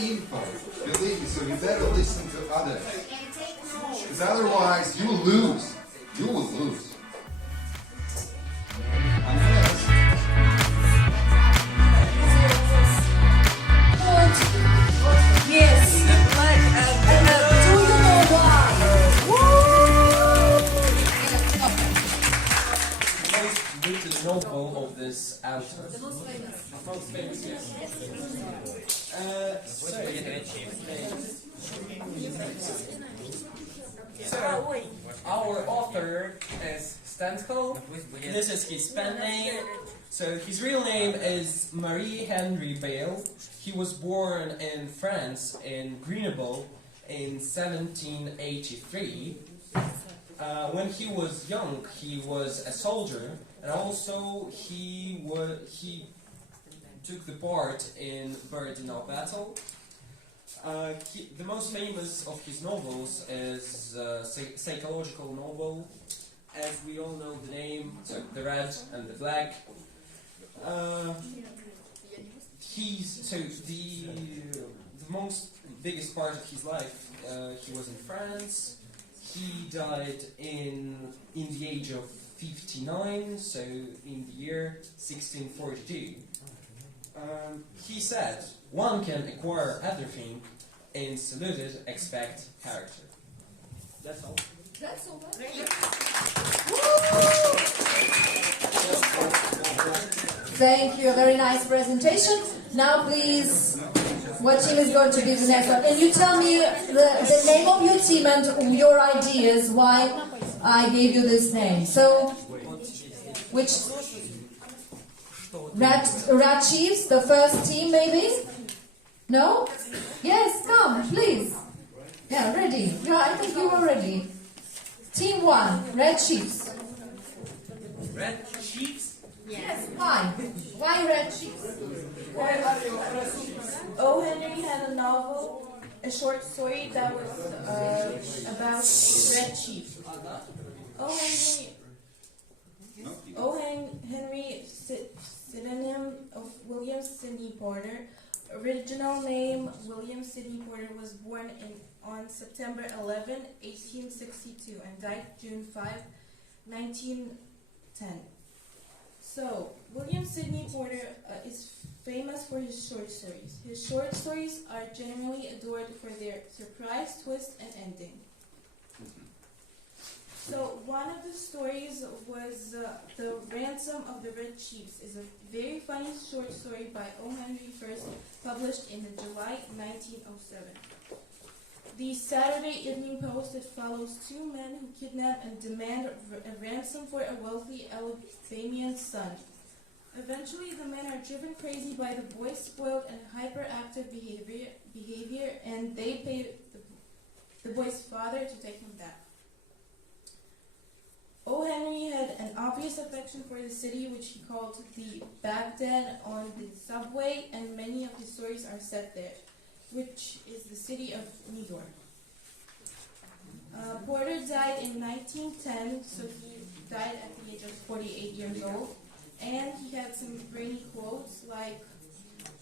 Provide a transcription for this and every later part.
info, believe me, so you better listen to others. Because otherwise, you will lose. You will lose. Yes, do you know why? The most written novel of this author. The most famous, yes. So, our author is Stendal. This is his pen name. So his real name is Marie-Henri Bale. He was born in France, in Grenoble, in 1783. When he was young, he was a soldier, and also he took the part in Borodino battle. The most famous of his novels is a psychological novel, as we all know the name, so The Red and the Black. The most biggest part of his life, he was in France. He died in the age of 59, so in the year 1642. He said, "One can acquire everything in saluted expect character." That's all. That's all. Thank you, a very nice presentation. Now please, what team is going to be the next one? And you tell me the name of your team and your ideas, why I gave you this name. So, which? Red Chiefs, the first team maybe? No? Yes, come, please. Yeah, ready. Yeah, I think you were ready. Team 1, Red Chiefs. Red Chiefs? Yes, why? Why Red Chiefs? O'Gенri had a novel, a short story that was about Red Chief. O'Genri, synonym of William Sidney Porter. Original name William Sidney Porter was born on September 11, 1862 and died June 5, 1910. So, William Sidney Porter is famous for his short stories. His short stories are generally adored for their surprise, twist, and ending. So, one of the stories was The Ransom of the Red Chiefs. Is a very funny short story by O'Gенri, first published in July 1907. The Saturday Evening Post, it follows two men who kidnap and demand a ransom for a wealthy Alabamian son. Eventually, the men are driven crazy by the boy's spoiled and hyperactive behavior, and they pay the boy's father to take him back. O'Genri had an obvious affection for the city, which he called the Baghdad on the subway, and many of his stories are set there, which is the city of New York. Porter died in 1910, so he died at the age of 48 years old, and he had some brainy quotes like,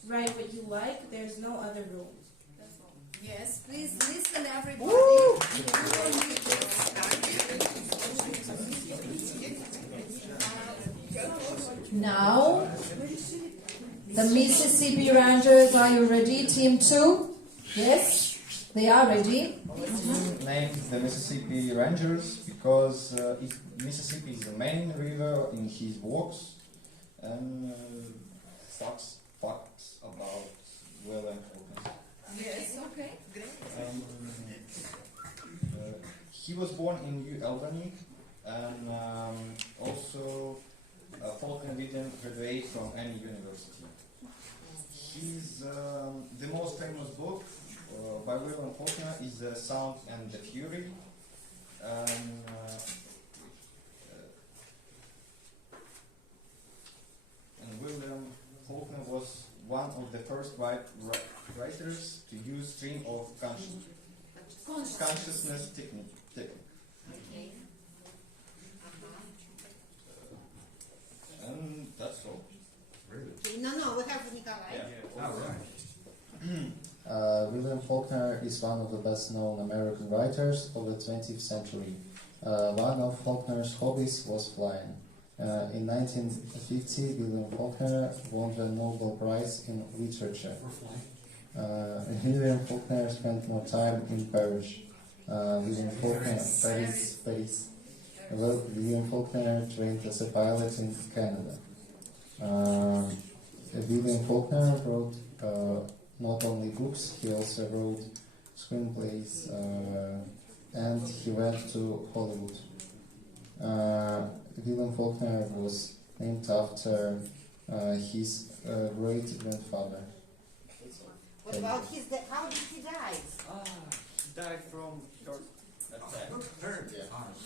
"Write what you like, there's no other rule." That's all. Yes, please listen everybody. Now, the Mississippi Rangers, are you ready? Team 2? Yes, they are ready. Named the Mississippi Rangers because Mississippi is the main river in his works, and facts about William Folknero. Yes, okay. He was born in New Albany, and also Folknero didn't graduate from any university. His the most famous book by William Folknero is The Sound and the Fury. And William Folknero was one of the first writers to use stream of consciousness technique. Okay. And that's all. Really? No, we have Nikolai. Yeah. All right. of the best-known American writers of the 20th century. One of Fawkner's hobbies was flying. In 1950, William Faulkner won the Nobel Prize in Literature. William Faulkner spent more time in Paris. William Faulkner trained as a pilot in Canada. William Faulkner wrote not only books, he also wrote screenplays, and he went to Hollywood. William Faulkner was named after his great-grandfather. What about how did he die? He died from heart attack.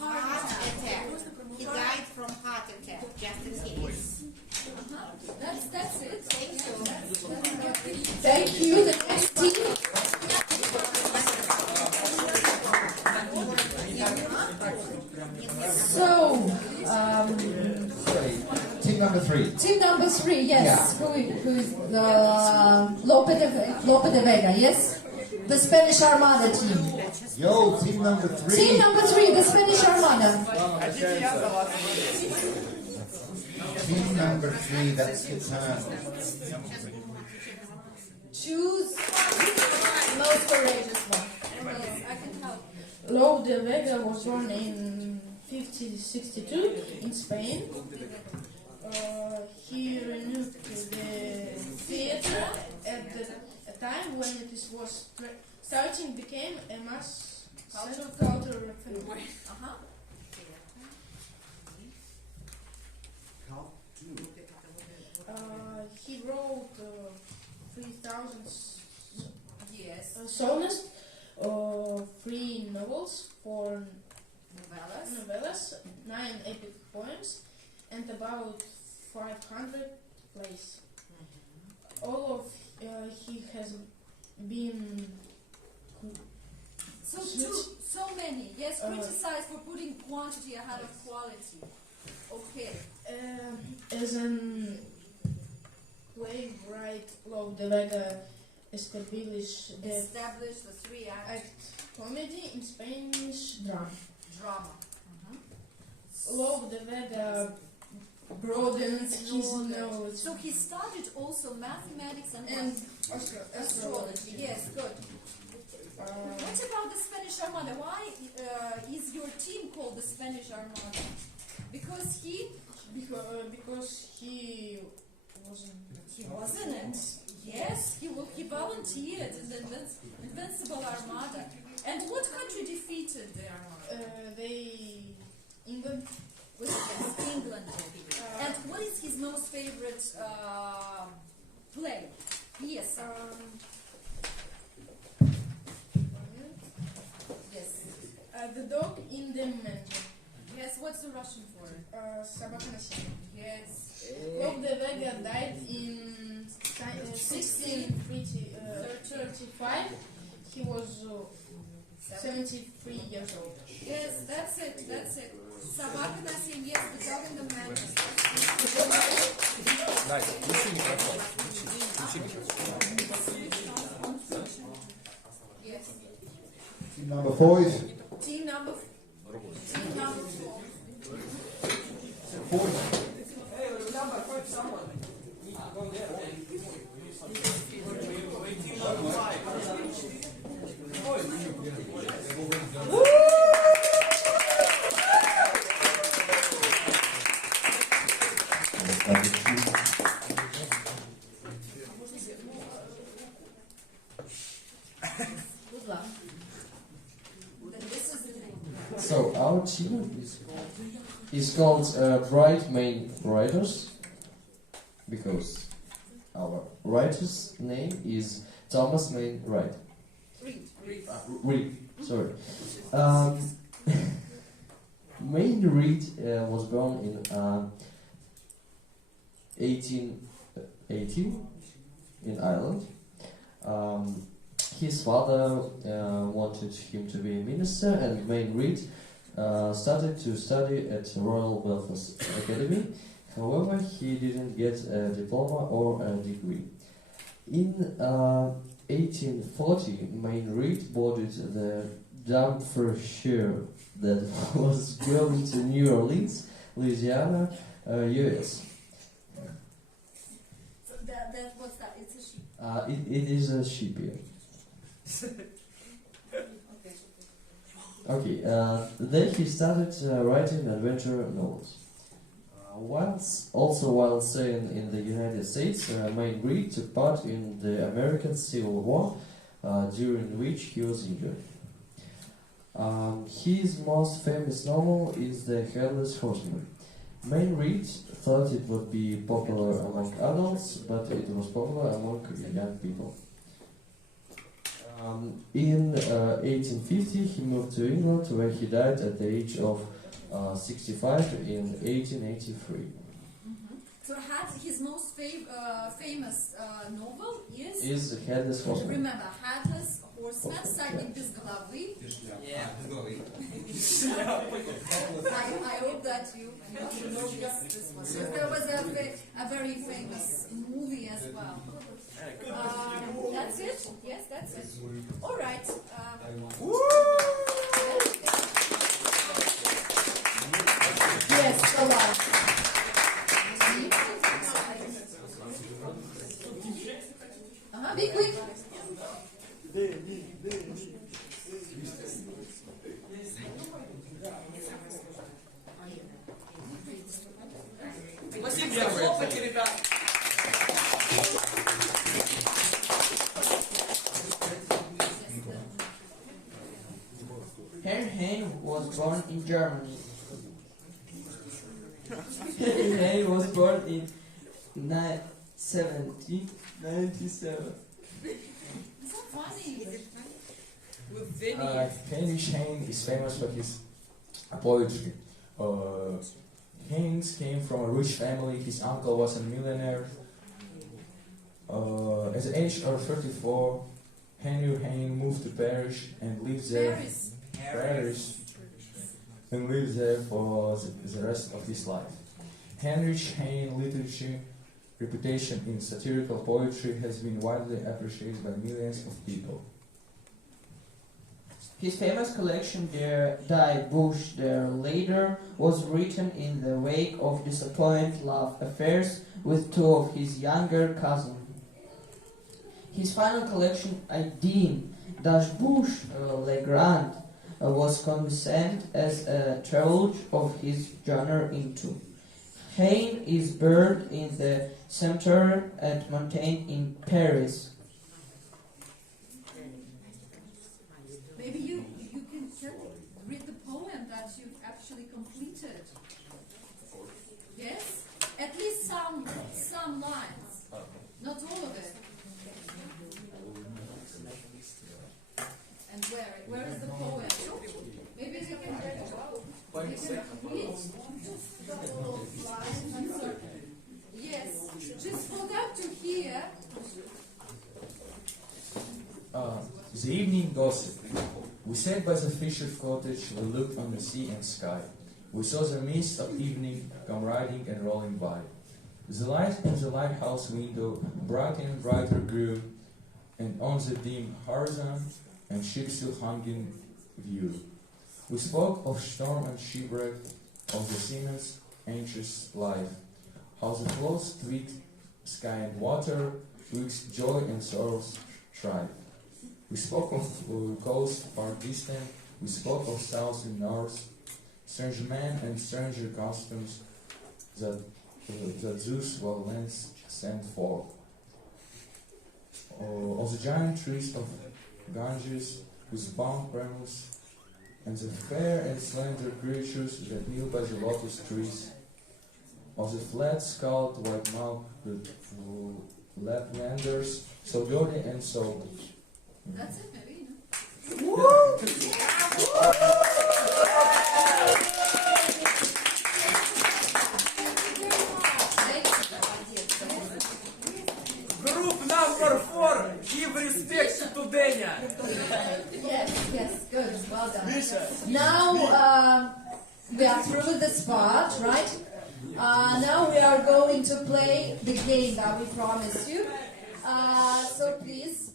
Heart attack. He died from heart attack, just in case. That's it. Thank you. Thank you. The next team. So, Team number 3. team number 3, yes. Who is Lope de Vega, yes? The Spanish Armada team. Yo, team number 3. Team number 3, the Spanish Armada. Team number 3, that's the time. Choose the most courageous one. I can help. Lope de Vega was born in 1562 in Spain. He renewed the theatre at a time when it was starting became a mass cultural phenomenon. He wrote 3,000 sonnets, 3 novels, 4 novellas, 9 epic poems, and about 500 plays. All of he has been So many. Yes, criticized for putting quantity ahead of quality. Okay. as an playwright. Lope de Vega established the the 3 act comedy in Spanish drama. drama. Lope de Vega broadens his knowledge. So he studied also mathematics and astrology. astrology. Yes, good. What about the Spanish Armada? Why is your team called the Spanish Armada? Because he wasn't. He wasn't it. Yes, he volunteered in the Invincible Armada. And what country defeated the Armada? England. Yes, England. And what is his most favorite play? Yes. Yes. The dog in the mansion. Yes. What's the Russian for it? Собака на сене. Yes. Lope de Vega died in 1635. He was 73 years old. Yes, that's it. That's it. Собака на сене. Yes, the dog in the mansion. Nice. Включи микрофон. Включи микрофон. Yes. Team number 5. Team number 4. So our team is called Bright Main Writers because our writer's name is Thomas Main Wright. Reed. Sorry. Main Reed was born in 1818 in Ireland. His father wanted him to be a minister, and Mайн Риду started to study at Royal Belfast Academy. However, he didn't get a diploma or a degree. In 1840, Mайн Риду boarded the Dumfrieshire that was going to New Orleans, Louisiana, US. So what's that? It's a sheep. It is a ship, yeah. Okay, then he started writing adventure novels. While staying in the United States, Mайн Риду took part in the American Civil War, during which he was injured. His most famous novel is The Headless Horseman. Mайн Риду thought it would be popular among adults, but it was popular among young people. In 1850, he moved to England, where he died at the age of 65 in 1883. So his most famous novel Is The Headless Horseman. Remember, Headless Horseman, всадник без головы. Yeah. I hope that you know this one. So there was a very famous movie as well. That's it? Yes, that's it. All right. Yes, go on. Be quick. Спасибо, хлопайте, ребят. Henry Geyne was born in Germany. Henry Geyne was born in 1797. So funny. Henry Geyne is famous for his poetry. Geyne came from a rich family. His uncle was a millionaire. At the age of 34, Henry Geyne moved to Paris and lived there. Paris. And lived there for the rest of his life. Henry Geyne's literature reputation in satirical poetry has been widely appreciated by millions of people. His famous collection, Der Die Busch der Lieder, was written in the wake of disappointed love affairs with two of his younger cousins. His final collection, Ding das Buch Le Grand, was commissioned as a trilogy of his genre into. Geyne is buried in the cemetery at Montaigne in Paris. Maybe you can read the poem that you've actually completed. Yes? At least some lines. Not all of it. And where is the poem? Maybe you can read it. You can read just a couple of lines. Yes, just for them to hear. The evening gossip. We sat by the fisher's cottage, we looked on the sea and sky. We saw the mist of evening come riding and rolling by. The light in the lighthouse window brighter and brighter grew, and on the dim horizon and ships still hung in view. We spoke of storm and shipwreck, of the seaman's anxious life, how the floats twixt sky and water, twixt joy and sorrow's strife. We spoke of coast far distant, we spoke of south and north, strange men and stranger customs that Zeus while lands sent forth. Of the giant trees of Ganges with bound brambles, and the fair and slender creatures that kneel by the lotus trees, of the flat-skulled white-mouthed Laplanders, so gaudy and so. That's it, maybe. Group number 4, give respect to Denia. Yes, good, well done. Now we are through with this part, right? Now we are going to play the game that we promised you. So please.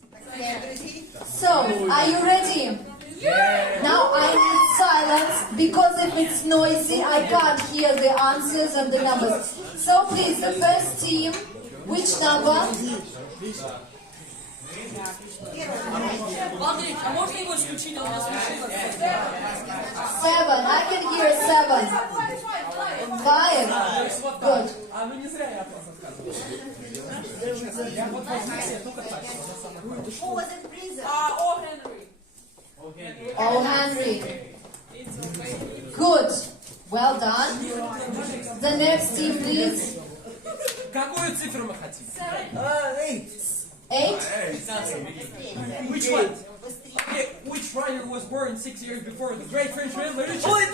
So, are you ready? Yeah. Now I need silence because if it's noisy, I can't hear the answers and the numbers. So please, the first team, which number? Seven. I can hear 7. 5. Good. Who was in prison? O'Gенri. Good. Well done. The next team, please. Какую цифру мы хотим? 8. Which one? Okay, which writer was born 6 years before the Great French Revolution? Oh, it's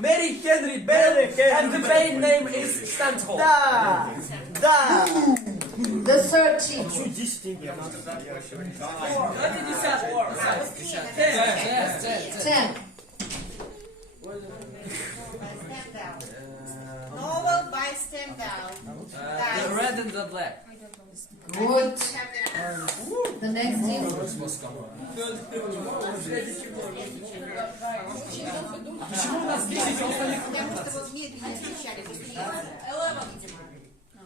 Mary Henry Bell, and the main name is Stendal. The third team. 10. Novel by Stendal. The red and the black. Good. The next team.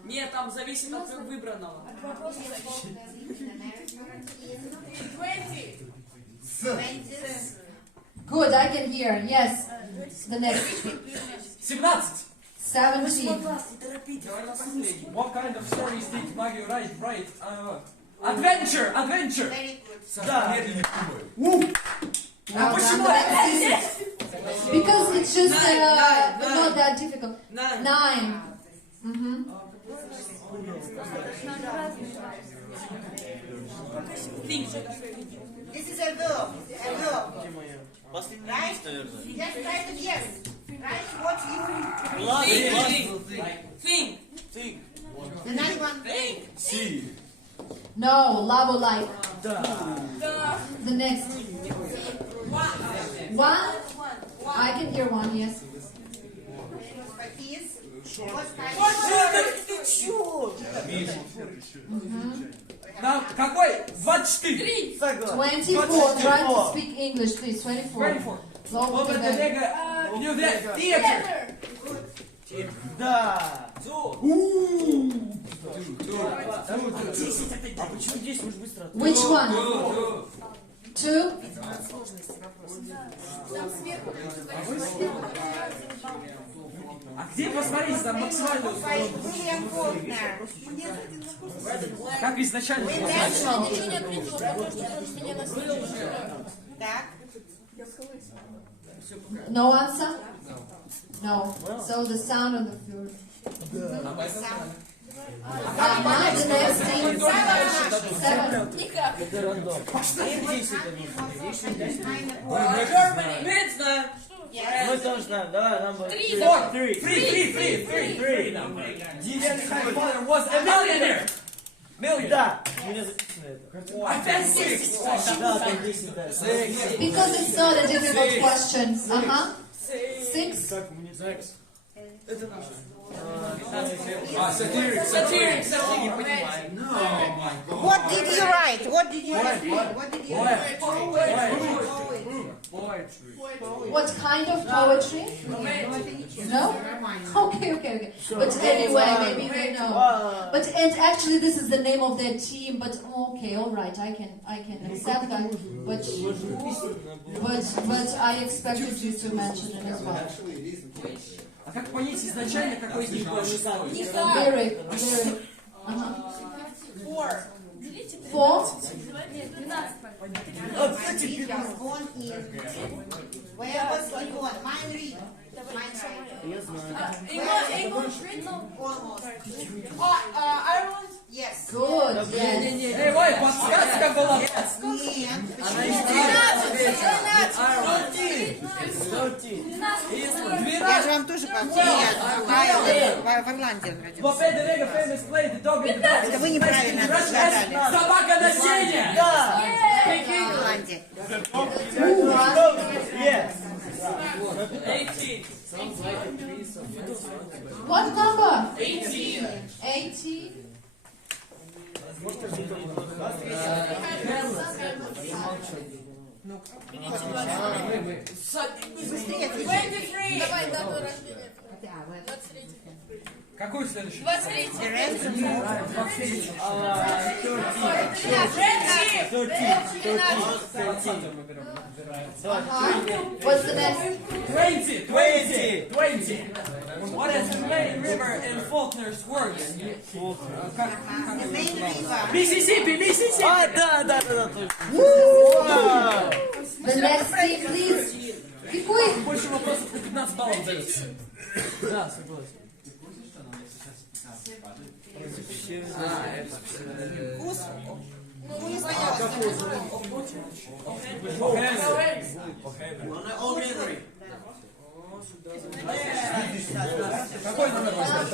Нет, там зависит от выбранного. 20. Good, I can hear. Yes. The next. 17. 17. What kind of stories did Maggie write? Adventure! Adventure! Very good. Well done. The next team. Because it's just not that difficult. 9. This is a verb. Right? Just try to guess. Right? What you Think. Another one. See. No, love or life. The next. 1. I can hear 1, yes. What kind Now, какой? 24. 24. Try to speak English, please. 24. 24. Lopе, Vega, New theater. Which one? 2. А где посмотреть там максимальную сложность? Уильяму Фолкнеру. Как изначально Так. No answer? No. So the sound on the floor. Now the next team. 7. Мы тоже знаем, давай, number 3. My father was a millionaire. Да, у меня записано это. Опять 6. Да, там 10, да. Because it's not a difficult question. 6. Это наше. Satiric. What did you write? What kind of poetry? No? Okay. But anyway, maybe they know. But and actually this is the name of their team, but okay, all right, I can accept that. But I expected you to mention it as well. А как понять изначально, какой из них больше стоит? Lyric. 4. Where was he born? Mайн Риду. Almost. Ireland? Yes. Good. Yes. Эй, Вай, подсказка была. Нет. Я же вам тоже в Ирландии родился. Лопе де Вега famous play The Dog and the Dog. Это вы неправильно отгадали. Собака на сене. В Ирландии. What number? 18. 18. Давай дату рождения. Какой следующий? 23. What's the next? 20. What is the main river in Faulkner's works? Mississippi. Да. The next team, please. Какой? Больше вопросов на 15 баллов дается. Да, согласен. Какой номер возьмешь?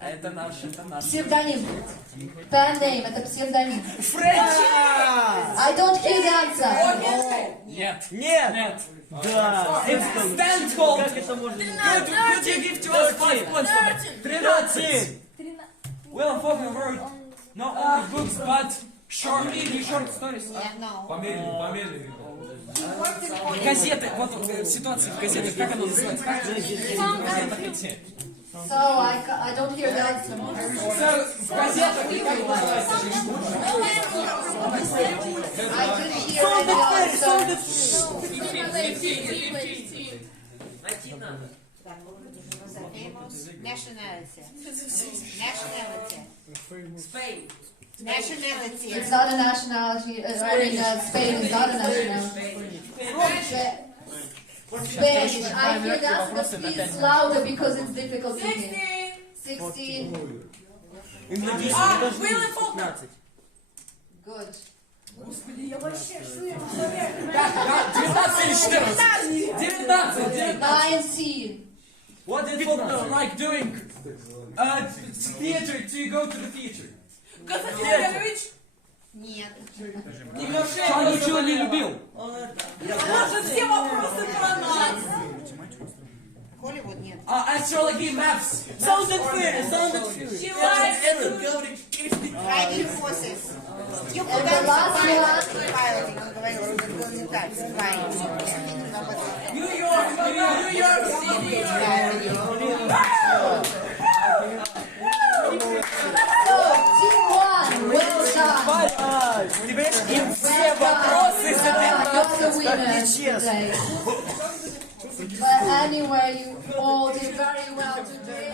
Это наш. Псевдоним. Pen name, это псевдоним. I don't hear the answer. Нет. Да. Стендалю. Как это можно? Could you give to us 5 points for that? 13. William Фолкнер wrote not only books, but short stories. Помедленнее. Газеты, вот ситуация в газетах, как она называется? Как газеты? So I don't hear the answer. В газетах как называется? I didn't hear any answer. Nationality. It's not a nationality. I mean, Spain is not a nationality. Spanish. I hear that, but please louder because it's difficult to hear. 16. Уильям Фолкнер. Good. 19. 19. What did Faulkner like doing? Theater, to go to the theater. Нет. Что он учил или любил? Все вопросы про нас. Холливуд нет. Astrology, maths. Sound and Fury. Driving horses. You And the last one. piloting, он говорил, он не так, flying. New York City. So, team 1, well done. Им все вопросы You're the winners today. But anyway, you all did very well today.